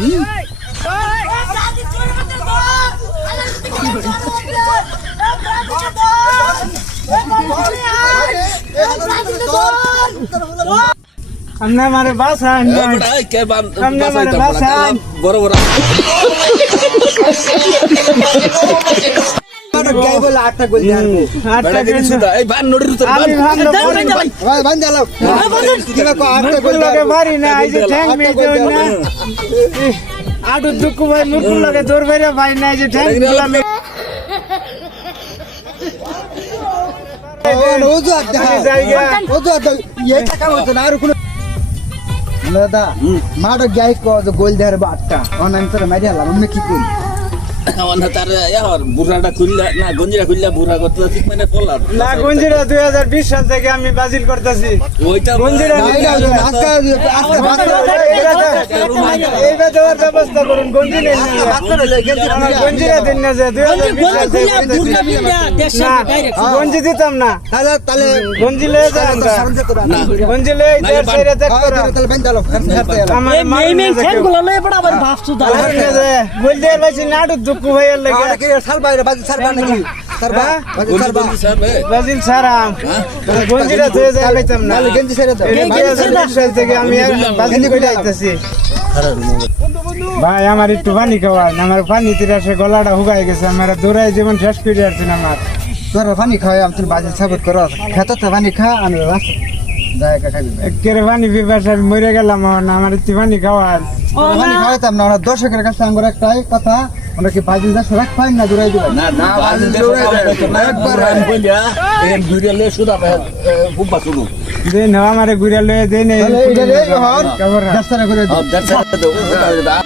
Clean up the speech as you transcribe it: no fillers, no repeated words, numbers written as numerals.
हमने हमारे पास है हमने हमारे पास है बरोबर গাই বলে আটটা গোল দিয়ে आटा के এই ভাই নড়ির তো আমি ভাই বান দাও কিবা কো আটটা গোল लगे भारी ना आई जे टैंक में जो ना आटू दुख भाई मुकुल लगे दूर भाई भाई ना जे टैंक गुला में ওজু আটটা ওজু আটটা এই টাকা হতো না আর কোন দাদা মাড গাই কো গোল দেয়ার আটটা অনলাইন করে মারি আলাম আমি কি করি অন্য তার ইয়ার বুড়াটা খুললা না গঞ্জিরা খুললা বুড়া করতে ঠিক মানে পড়লা না গঞ্জিরা 2020 সাল থেকে আমি বাজিল করতেছি ওইটা গঞ্জিরা আজকে এইবার দেওয়ার ব্যবস্থা করুন গঞ্জি নেই আমার গঞ্জিরা দিন না যে 2020 সাল থেকে না গঞ্জি দিতাম না তাহলে গঞ্জি লয়ে যান গঞ্জি লয়ে যার সাইরে দেখ করা তাহলে বান দাও আমার মেই ঠ্যাঙ্গুলো লয়ে পড়া আবার ভাবছু দা গোল দেয়ার বাইছি নাটু দুঃখ ভাইয়ার লাগে আর কি সাল বাইরে বাজি সাল বান নাকি সারবা বাজি সারবা বাজিল সারাম গঞ্জিরা ধুয়ে যায় পাইতাম না তাহলে গেঞ্জি ছেড়ে দাও 2020 সাল থেকে আমি বাজিল করে আইতাছি ভাই আমার একটু পানি খাওয়ান আমার পানি তিরাসে গলাটা হুগাই গেছে আমার দৌড়াই জীবন শেষ করে আসছি না আমার তোর পানি খাওয়াই আমি তোর বাজি সাবত করো খেতে তো পানি খা আমি রাস্তা জায়গা খাবি একের পানি পিপাস আমি মরে গেলাম আমার একটু পানি খাওয়ান পানি খাওয়াইতাম না ওরা দর্শকের কাছে আমার একটাই কথা ওরা কি বাজি যা সরাক পাই না দূরাই দিবেন না না বাজি একবার আমি বলিয়া এর ঘুরে সুদা খুব বাসুনো দেন আমার ঘুরে লয়ে দেন তাহলে এটা রে হন খবর রাস্তা করে দাও